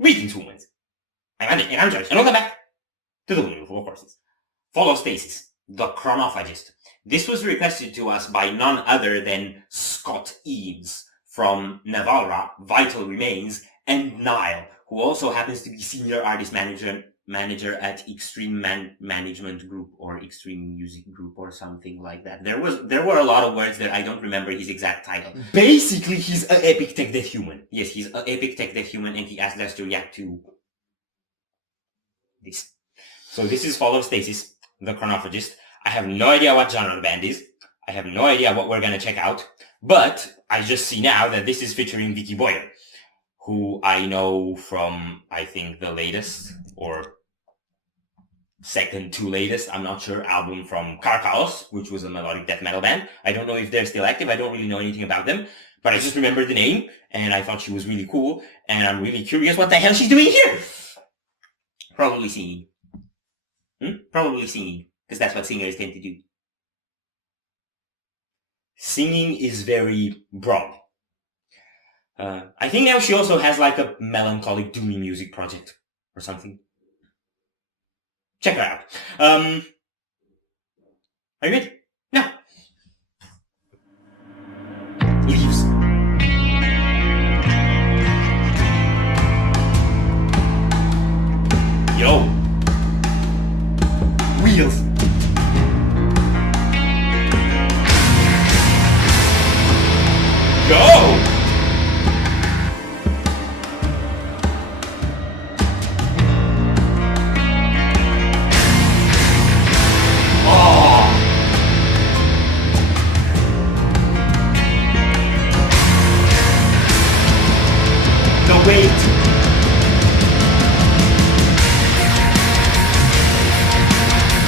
Greetings, humans. I'm Andy, and I'm George, and welcome back to the Windmill for Courses. Fall of Stasis, the Chronophagist. This was requested to us by none other than Scott Eaves from Navalra, Vital Remains, and Nile, who also happens to be Senior Artist Manager at Extreme Management Group or Extreme Music Group or something like that. There were a lot of words that I don't remember his exact title. Basically, he's an epic tech dev human. Yes, he's an epic tech dev human, and he asked us to react to this. So this is Fall of Stasis, the Chronophagist. I have no idea what genre the band is. I have no idea what we're gonna check out. But I just see now that this is featuring Viky Boyer, who I know from, I think, the latest, or second to latest, I'm not sure, album from Chaos, which was a melodic death metal band. I don't know if they're still active. I don't really know anything about them. But I just remember the name, and I thought she was really cool, and I'm really curious what the hell she's doing here! Probably singing. Probably singing, because that's what singers tend to do. Singing is very broad. I think now she also has like a melancholic doomy music project or something. Check her out. Are you ready? No. Leaves. Yo. Wheels. Go! Wait.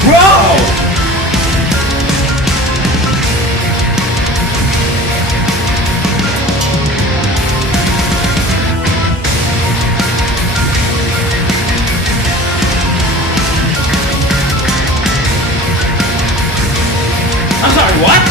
Bro! I'm sorry, what?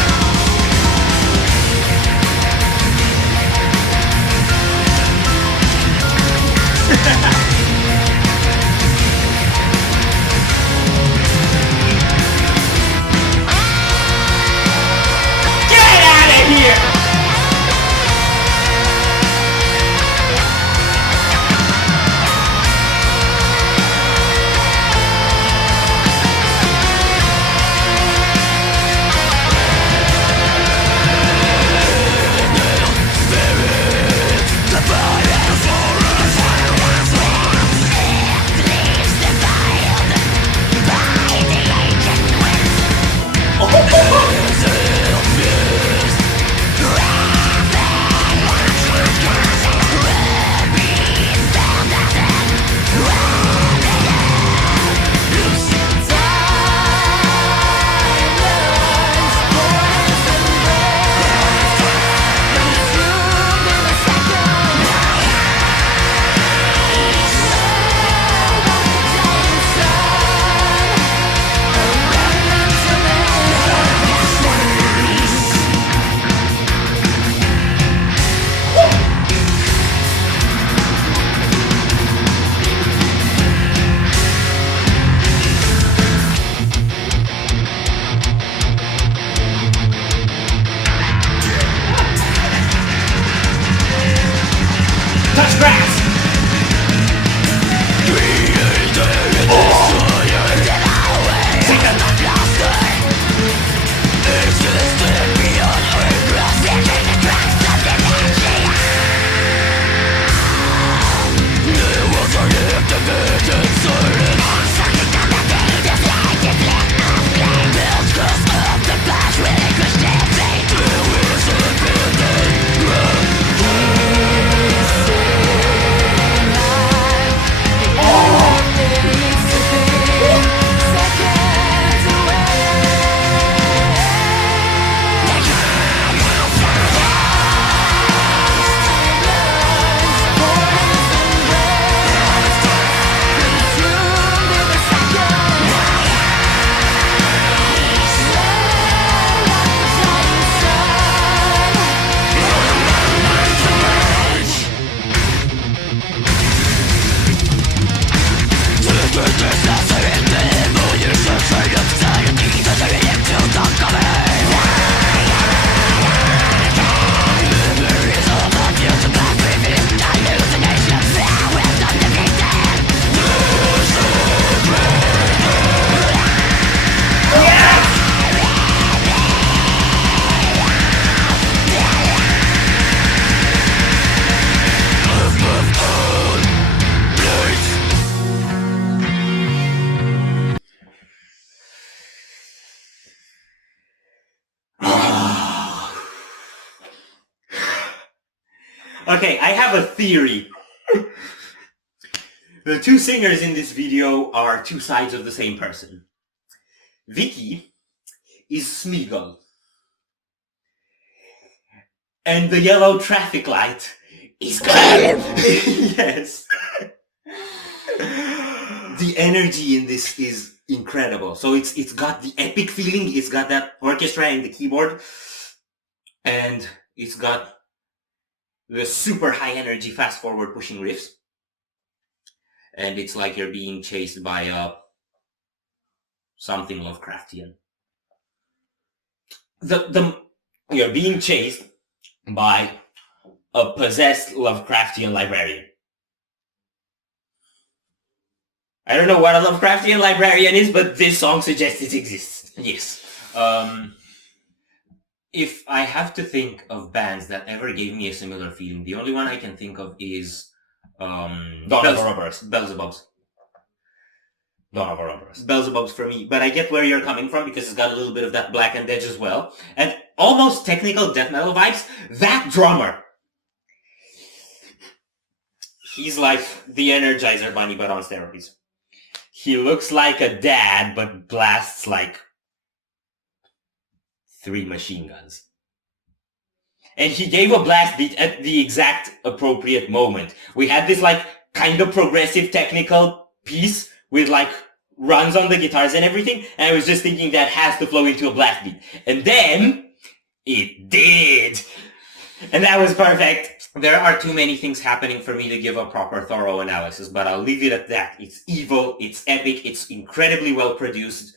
Okay, I have a theory. The two singers in this video are two sides of the same person. Viky is Smeagol. And the yellow traffic light is Clem. Yes. The energy in this is incredible. So it's got the epic feeling, it's got that orchestra and the keyboard, and it's got the super high energy fast forward pushing riffs. And it's like you're being chased by something Lovecraftian. You're being chased by a possessed Lovecraftian librarian. I don't know what a Lovecraftian librarian is, but this song suggests it exists. Yes. If I have to think of bands that ever gave me a similar feeling, the only one I can think of is Beelzebubs. Beelzebubs for me, but I get where you're coming from because it's got a little bit of that Blackened Edge as well, and almost technical death metal vibes. That drummer, he's like the Energizer Bunny but on steroids. He looks like a dad but blasts like 3 machine guns. And he gave a blast beat at the exact appropriate moment. We had this like kind of progressive technical piece with like runs on the guitars and everything, and I was just thinking that has to flow into a blast beat. And then it did. And that was perfect. There are too many things happening for me to give a proper thorough analysis, but I'll leave it at that. It's evil, it's epic, it's incredibly well produced.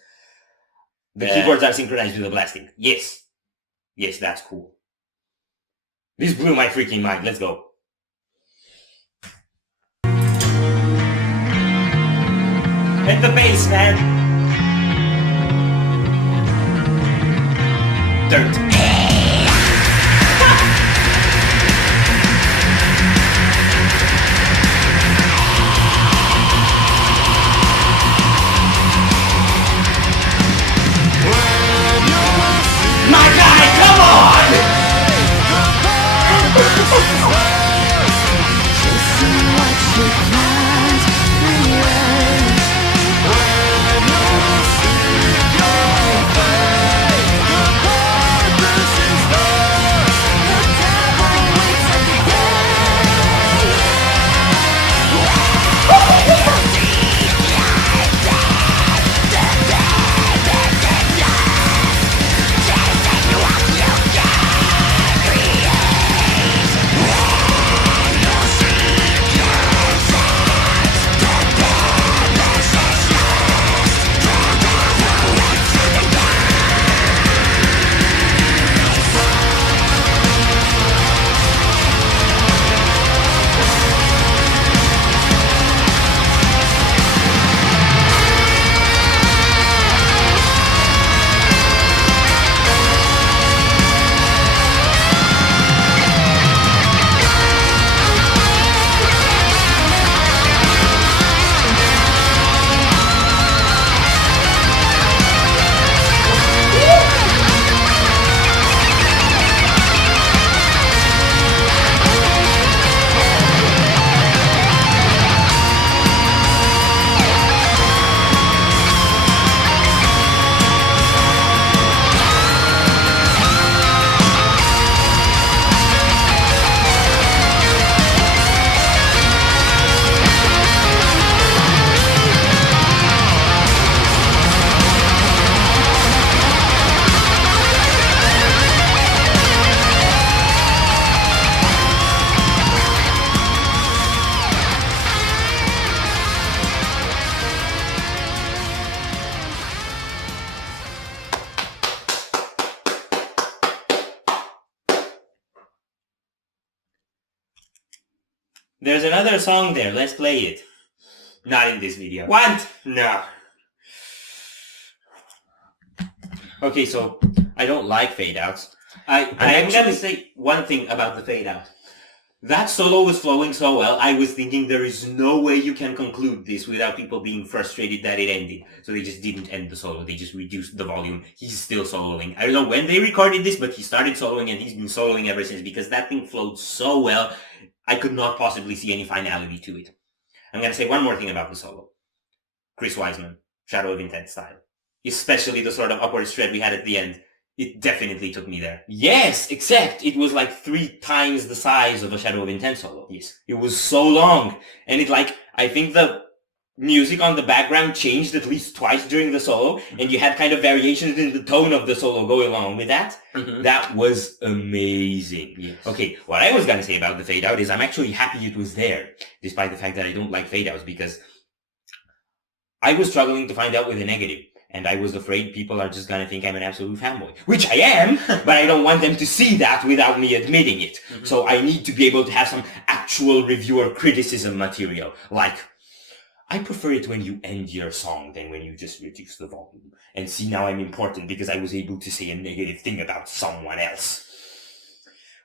The keyboards are synchronized with the blasting. Yes. Yes, that's cool. This blew my freaking mind. Let's go. And the bass, man. Dirt. My guy, come on! There's another song there. Let's play it. Not in this video. What? No. Okay, so I don't like fade outs. I'm going to say one thing about the fade out. That solo was flowing so well, I was thinking there is no way you can conclude this without people being frustrated that it ended. So they just didn't end the solo. They just reduced the volume. He's still soloing. I don't know when they recorded this, but he started soloing and he's been soloing ever since because that thing flowed so well. I could not possibly see any finality to it. I'm going to say one more thing about the solo. Chris Wiseman, Shadow of Intent style. Especially the sort of upward shred we had at the end. It definitely took me there. Yes, except it was like 3 times the size of a Shadow of Intent solo. Yes. It was so long. And it I think the music on the background changed at least twice during the solo, and you had kind of variations in the tone of the solo going along with that. Mm-hmm. That was amazing. Yes. Okay, what I was going to say about the fade out is I'm actually happy it was there, despite the fact that I don't like fade outs, because I was struggling to find out with a negative, and I was afraid people are just going to think I'm an absolute fanboy, which I am, but I don't want them to see that without me admitting it. Mm-hmm. So I need to be able to have some actual reviewer criticism material, like, I prefer it when you end your song than when you just reduce the volume. And see, now I'm important because I was able to say a negative thing about someone else.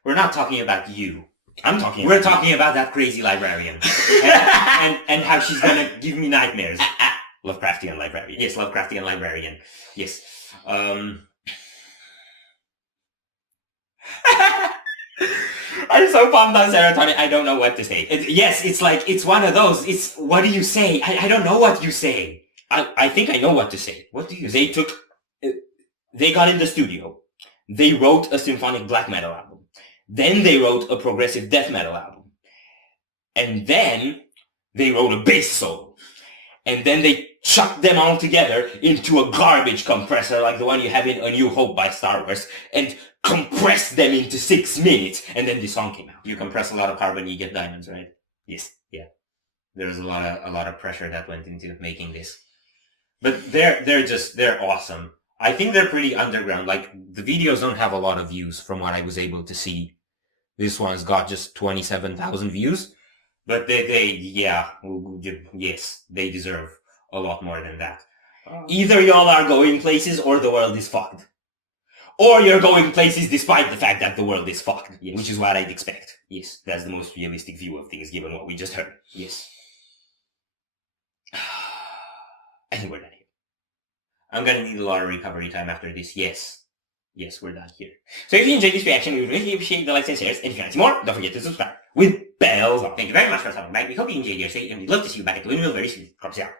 We're not talking about you. We're talking about that crazy librarian. and how she's gonna give me nightmares. Lovecraftian librarian. Yes, Lovecraftian librarian. Yes. I'm so pumped on serotonin, I don't know what to say. It's one of those. What do you say? I don't know what you say. I think I know what to say. What do you say? They got in the studio. They wrote a symphonic black metal album. Then they wrote a progressive death metal album. And then they wrote a bass solo. And then they chucked them all together into a garbage compressor like the one you have in A New Hope by Star Wars, and compressed them into 6 minutes, and then the song came out. You compress a lot of carbon, you get diamonds, right? Yes, yeah. There's a lot of pressure that went into making this. But they're awesome. I think they're pretty underground. Like, the videos don't have a lot of views from what I was able to see. This one's got just 27,000 views. But yes, they deserve a lot more than that. Either y'all are going places or the world is fucked. Or you're going places despite the fact that the world is fucked. Yes. Which is what I'd expect. Yes. That's the most realistic view of things given what we just heard. Yes. I think we're done here. I'm gonna need a lot of recovery time after this. Yes, we're done here. So if you enjoyed this reaction, we would really appreciate the likes and shares. And if you want to see more, don't forget to subscribe with bells on. Thank you very much for stopping by. We hope you enjoyed your stay, and we'd love to see you back at the Windmill very soon. Crops out.